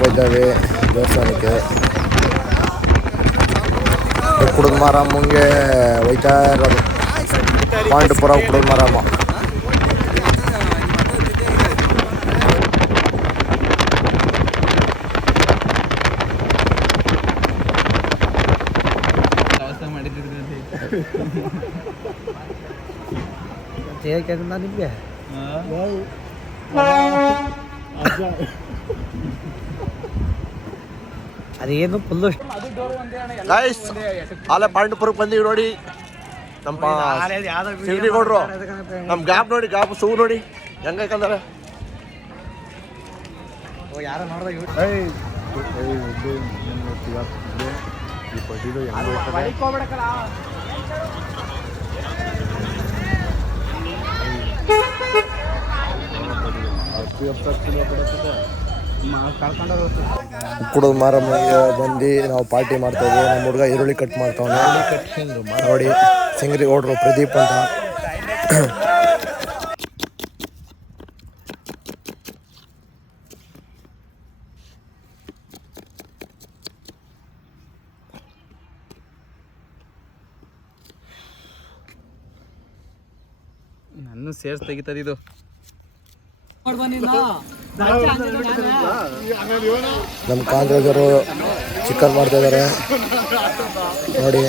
ಹೋಗ್ತಾವೆ ದೇವಸ್ಥಾನಕ್ಕೆ. ಕುಡುಗ ಮಾರಮ್ಮಂಗೆ ಹೋಯ್ತಾ ಇರೋದು ಪಾಂಡುಪುರ ಕುಡುಗ ಮಾರಮ್ಮ. ನಿಮಗೆ ಅದೇನು ಫುಲ್ಲು ಅಲ್ಲೇ ಪಾಂಡುಪುರಕ್ಕೆ ಬಂದೀವಿ ನೋಡಿ. ನಮ್ಮ ಸಿಗಡಿ ಕೊಡ್ರು ನಮ್ಮ ಗ್ಯಾಪ್ ನೋಡಿ, ಗ್ಯಾಪ್ ಸೂ ನೋಡಿ ಹೆಂಗಂದ್ರೆ ಯಾರ ನೋಡ್ದಾಗ ಕುಡುಗ ಮಾರಮ್ಮನಿಗೆ ಬಂದು ನಾವು ಪಾರ್ಟಿ ಮಾಡ್ತಾ ಇದ್ದೀವಿ. ನಮ್ಮ ಹುಡುಗ ಈರುಳ್ಳಿ ಕಟ್ ಮಾಡ್ತಾವನೆ ನೋಡಿ. ಸಿಂಗ್ರಿ ಓಡ್ರು ಪ್ರದೀಪ್ ಅಂತ. ನನ್ನ ಸೇರ್ಸ್ ತೆಗಿತದಿದು. ನಮ್ಮ ಕಾಂಗ್ರೆಸ್ಸವರು ಚಿಕನ್ ಮಾಡ್ತಾ ಇದ್ದಾರೆ ನೋಡಿ.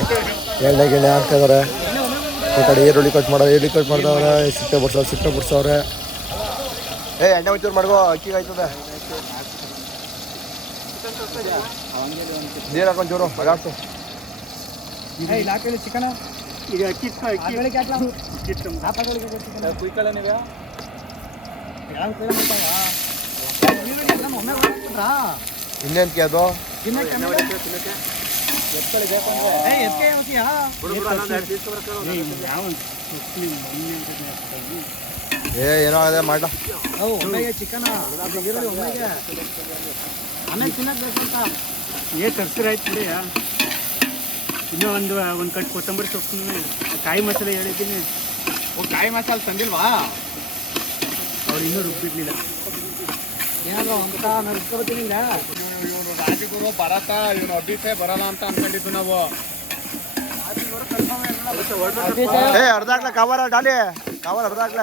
ಎಣ್ಣೆ ಗಿಣ್ಣೆ ಹಾಕ್ತಾ ಇದ್ದಾರೆ. ಈ ಕಡೆ ಈರುಳ್ಳಿ ಕಟ್ ಮಾಡ್ತಾವ್ರೆ. ಸಿಪ್ಪೆ ಬಿಡ್ಸವ್ರೆ. ಎಣ್ಣೆ ಒಂಚೂರು ಮಾಡ್ಕೋ, ಅಕ್ಕಿಗೆ ಆಯ್ತದೆ. ನೀರು ಹಾಕೊಂಚೂರು ಮಗಾಡ್ತು. ಚಿಕನ್ ಇನ್ನೇನ್ಕೆ ಅದು ಏನೋ ಅದೇ ಮಾಡ ಚಿಕನ್ ಆಮೇಲೆ ತಿನ್ನಕ್ ಬೇಕಂತ ತರ್ಸಿರಾಯ್ತು ಬಿಡಿ. ಇನ್ನೂ ಒಂದು ಕಟ್ ಕೊತ್ತಂಬರಿ ಸೊಪ್ಪು, ಕಾಯಿ ಮಸಾಲೆ ಹೇಳಿದ್ದೀನಿ. ಕಾಯಿ ಮಸಾಲೆ ತಂದಿಲ್ವಾ? ಅವ್ರು ಇನ್ನೂ ರುಬ್ಬಿಡ್ಲಿಲ್ಲ. ಏನಾದ್ರು ಅಂತ ನಾನು ರುಬ್ಕೊಳ್ತೀನಿಲ್ಲ. ಇವನು ರಾಜಗುರು ಬರತ್ತ, ಇವನು ಅಭಿಷೇಕ್ ಬರಲ್ಲ ಅಂತ ಅನ್ಕೊಂಡಿದ್ದು ನಾವು. ಅರ್ಧ ಹಾಕ್ಲ ಕವರ್ ಡಾಲಿ ಕವರ್ ಅರ್ಧ ಹಾಕ್ಲ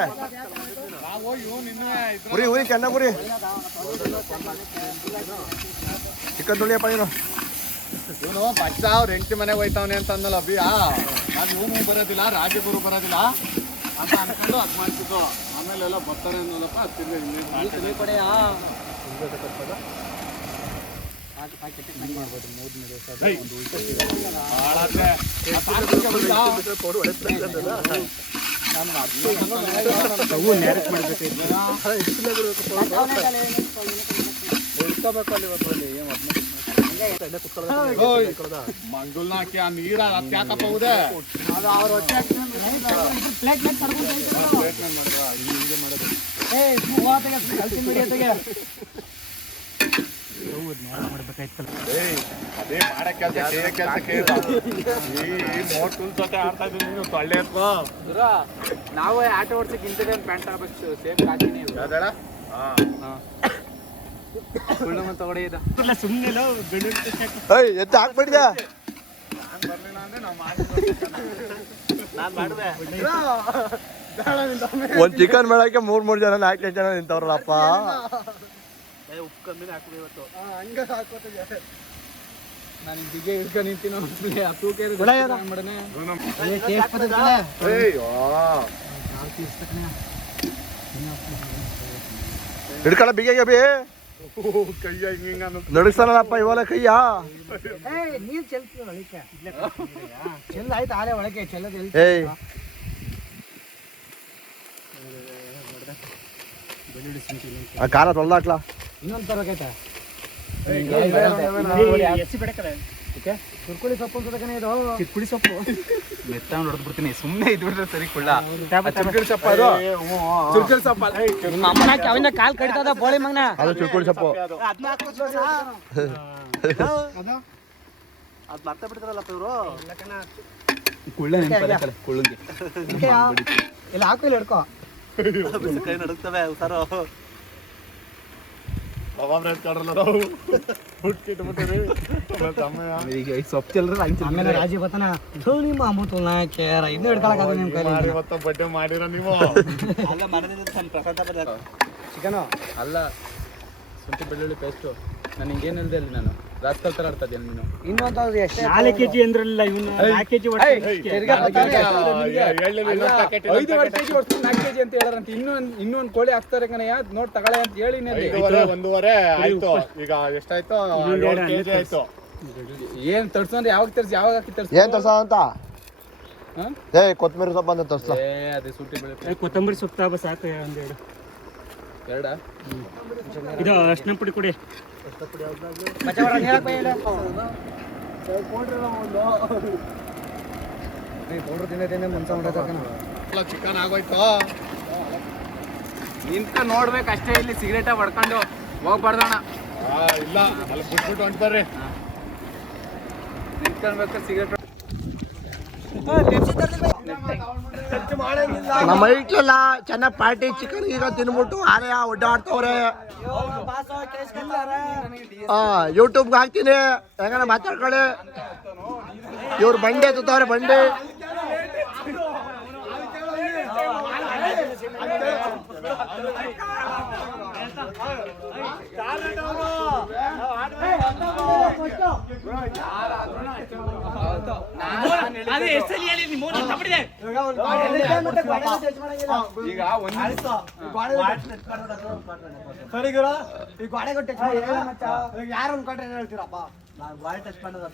ಉರಿ ಚೆನ್ನಾಗಿ ಉರಿ. ಚಿಕನ್ ತುಳಿಯಪ್ಪ ಇವನು ಬಚ್ಚ ಅವ್ರ ಹೆಂಡತಿ ಮನೆಗೆ ಹೋಯ್ತಾವನೆ ಅಂತ ಅಂದಲ್ಲ ಅಭಿಯ. ಅದು ಇವನು ಬರೋದಿಲ್ಲ, ರಾಜಗುರು ಬರೋದಿಲ್ಲ ಅಂತ ಅನ್ಕೊಂಡು ಅದು ಮಾಡ್ತಿದ್ದು. ಆಮೇಲೆಲ್ಲ ಬರ್ತಾರೆ ಅನ್ನೋಲ್ಲಪ್ಪ ಮಂಡುಲ್ನ ಹಾಕಿ ಆ ನೀರ ಯಾಕಪ್ಪ ಹೌದೆ ಅದೇ ಮಾಡ ಕೆಲಸಕ್ಕೆ ಆಡ್ತಾ ಇದ್ದೀನಿ ನೀನು ತೊಳ್ಳೆ ನಾವು ಆಟ ಓಡ್ಸಕ್ಕೆ ಇಂಥದೇ ಒಂದು ಪ್ಯಾಂಟ್ ಆಗ್ಬೇಕು. ಸೇಫ್ ಹಾಕಿನಿ ತಗೊಳ್ಳಿ ಸುಮ್ಮನೆ ಎತ್ತು ಹಾಕ್ಬಿಟ್ಟಿದೆ. ಬರ್ಲಿಲ್ಲ ಅಂದ್ರೆ ನಾವು ಮಾಡಿದೆ. ಒಂದ್ ಚಿಕನ್ ಮಾಡಕ್ಕೆ ಮೂರ್ ಜನ 4 ಜನ ನಿಂತವ್ರಲ್ಲಪ್ಪ. ಉಪ್ಪು ಕಮ್ಮಿನೇ ಹಾಕ್ಬಿಡಿ ಇವತ್ತು. ಹಂಗ ಹಾಕೋತಿದ್ದೆ ನಾನು ಬಿಗೆ ಹಿಡ್ಕೊಂಡು ನಿಂತೀನಿ. ಹಿಡ್ಕಳ ಬಿಗೆಗೆ ಬಿ ಕೈಯ ಹಿಂಗ ನಡಸ್ತಾನಲ್ಲಪ್ಪ ಇವಾಗ ಕೈಯ. ನೀರು ಚೆಲ್ಲ ಆಯ್ತು ಆಲೆ ಒಳಗೆ ಚೆಲ್ಲದ. ಆ ಖಾರ ತೊಳ್ದಾಕ್ಲಾ ಇನ್ನೊಂದು ತರಕೈತೆ. ಚುರ್ಕುಳಿ ಸೊಪ್ಪು ಇದು ಚಿಕ್ಕುಳಿ ಸೊಪ್ಪು ಮೆತ್ತ ಹೊಡೆದ್ ಬಿಡ್ತೀನಿ. ಸುಮ್ಮನೆ ಇದ್ಬಿಟ್ರೆ ಸರಿ ಕುಳ್ಳ. ಚುರ್ಕುಳಿ ಸೊಪ್ಪು ಅದು ಚುರ್ಕುಳಿ ಸೊಪ್ಪು ಅವಿಂದ ಕಾಲ್ ಕಡಿತದ ಬೋಳಿ ಮಗನ. ಅದು ಚುರ್ಕುಳಿ ಸೊಪ್ಪು. ಅದ್ ಮರ್ತ ಬಿಡ್ತಾರಲ್ಲಪ್ಪ ಇವರು. ಕುಳ್ಳ ಕುಳ್ಳಂಗೆ ಇಲ್ಲ ಹಾಕು, ಇಲ್ಲ ಹಿಡ್ಕೋ. ಕೈ ನಡುಕ್ತವೆ ಉಸಾರು. ಈಗ ಈ ಸೊಪ್ಪು ಚೆಲ್ಲರ ಆಮೇಲೆ ರಾಜಿ ಬತ್ತನ ನಿಮ್ಮ ಅಮೃತ ಕೇರ ಇನ್ನೂ ಹಿಡ್ಕೊಳಕಾಗ ನಿಮ್ಮ ಕೈಲಿ ಬಡ್ಡೆ ಮಾಡಿರ ನೀವು ಅಲ್ಲ ಮನದಿಂದ ಚಿಕನು ಅಲ್ಲ ಶುಂಠಿ ಬೆಳ್ಳುಳ್ಳಿ ಪೇಸ್ಟು ನಾನು ಹಿಂಗೇನು ಹೇಳ್ದೆ ಅಲ್ಲಿ ನಾನು ರಾಜಕಾಲ್ ಥರ ಆಡ್ತಾ ಇದ್ದೇನೆ ನೀನು ಇನ್ನೊಂದು 4 kg ಅಂದ್ರಲ್ಲ ಇವನು 4 kg 5 kg ಹೊಡ್ತು 4 kg ಅಂತ ಹೇಳಾರಂತ ಇನ್ನೊಂದು ಕೋಳಿ ಹಾಕ್ತಾರೆ ಕಣಯ್ಯ ನೋಡ್ ತಗೊಳ್ಳೆ ಅಂತ ಹೇಳಿ ಒಂದೂವರೆ ಆಯ್ತು ಈಗ ಎಷ್ಟಾಯ್ತು 7 kg ಆಯ್ತು ಏನ್ ತರ್ಸಂದ್ರೆ ಯಾವಾಗ ತರ್ಸಿ ಯಾವಾಗ ಹಾಕಿ ತರ್ಸಿ ಏನ್ ತರ್ಸ ಅಂತ ಏ ಕೊತ್ತಂಬರಿ ಸೊಪ್ಪು ಅಂತ ತರ್ಸ್ಲ ಏ ಅದೇ ಶುಂಠಿ ಬೆಳ್ಳುಳ್ಳಿ ಕೊತ್ತಂಬರಿ ಸೊಪ್ಪು ಸಾಕು ಒಂದೆರಡು ಎರಡ ಇದು ಅರ್ಶಿನ ಪುಡಿ ಕೊಡಿ ಚಿಕನ್ ಆಗೋಯ್ತು ನಿಂತ ನೋಡ್ಬೇಕು ಅಷ್ಟೇ ಇಲ್ಲಿ ಸಿಗರೇಟ ಹೊಡ್ಕೊಂಡು ಹೋಗ್ಬಾರ್ದಣ್ಣ ಇಲ್ಲ ಅಲ್ಲಿ ಬಿಟ್ಬಿಟ್ಟು ಹೊಂಟ್ಬರ್ರಿ ನಿಂತ್ಕೊಳ್ಬೇಕು ಸಿಗರೇಟ್ ನಮ್ಮ ಐಟ್ಲೆಲ್ಲ ಚೆನ್ನಾಗಿ ಪಾರ್ಟಿ ಚಿಕನ್ ಈಗ ತಿನ್ಬಿಟ್ಟು ಆನೆ ಒಡ್ಡಾಡ್ತವ್ರೆ ಯೂಟ್ಯೂಬ್ಗೆ ಹಾಕ್ತೀನಿ ಹೆಂಗನ ಮಾತಾಡ್ಕೊಳ್ಳಿ ಇವ್ರು ಬಂಡೆ ಎತ್ತವ್ರೆ ಬಂಡೆ ಈಗ ಯಾರು ಅನ್ಕೊಂಡ್ರೆ ಹೇಳ್ತೀರಪ್ಪ ನಾನು ಬಾಯ್ ಟಚ್ ಮಾಡೋದು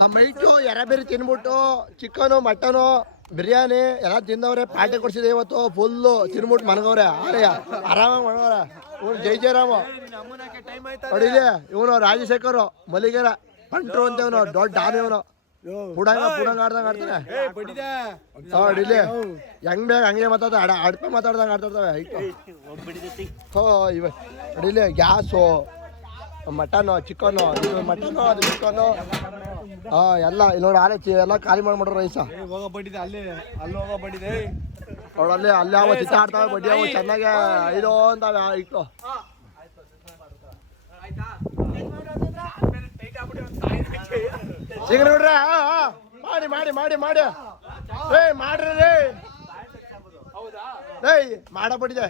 ನಮ್ಮ ಐಟು ಎರೆಬೇರಿ ತಿನ್ಬಿಟ್ಟು ಚಿಕನು ಮಟನು ಬಿರಿಯಾನಿ ಎಲ್ಲ ತಿಂದವ್ರೆ ಪಾರ್ಟಿ ಕೊಡ್ಸಿದೆ ಇವತ್ತು ಫುಲ್ಲು ತಿನ್ಬಿಟ್ಟು ಮನಗವ್ರೆ ಆರೆಯ ಆರಾಮಾಗಿ ಮನಗವ್ರೆ ಇವನು ಜೈ ಜಯರಾಮ ನೋಡಿದೆ ಇವನು ರಾಜಶೇಖರ್ ಮಲ್ಲಿಗೆರ ಪಂಟ್ರು ಅಂತ ಇವನು ದೊಡ್ಡ ಡಾನ್ ಇವನು ಪುಡಂಗ ಆಡ್ದಂಗ ಆಡ್ತಾನೆ ನೋಡಿಲಿ ಹೆಂಗ್ ಬೇಗ ಹಂಗೆ ಮಾತಾಡ್ದ ಅಡ್ಪೆ ಮಾತಾಡ್ದಂಗ ಆಡ್ತಾಡ್ತವೆ ಐಟು ಹೋ ಇವ ನೋಡಿಲಿ ಗ್ಯಾಸು ಮಟನು ಚಿಕನು ಇದು ಮಟನು ಅದು ಚಿಕನು ಎಲ್ಲ ಇಲ್ಲಿ ನೋಡಿ ಆಲೆ ಎಲ್ಲ ಖಾಲಿ ಮಾಡ್ಬಿಡ್ರು ರೈಸ ನೋಡಲ್ಲಿ ಅಲ್ಲಿ ಅವ ಚಿತ್ತ ಆಡ್ತಾವೆ ಬಡ್ಡಿ ಅವು ಚೆನ್ನಾಗಿ ಇದು ಅಂತಾವೆ ಇಟ್ಟು ಈಗ ನೋಡ್ರಿ ಮಾಡಿ ಮಾಡಿ ಮಾಡಿ ಮಾಡಿ ಏ ಮಾಡ್ರಿ ರೇ ಏಯ್ ಮಾಡಬಿಟ್ಟಿದೆ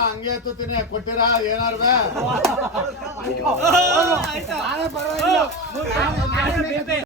ಹಂಗೆ ಎತ್ತುತ್ತೀನಿ ಕೊಟ್ಟಿರ ಏನಾರು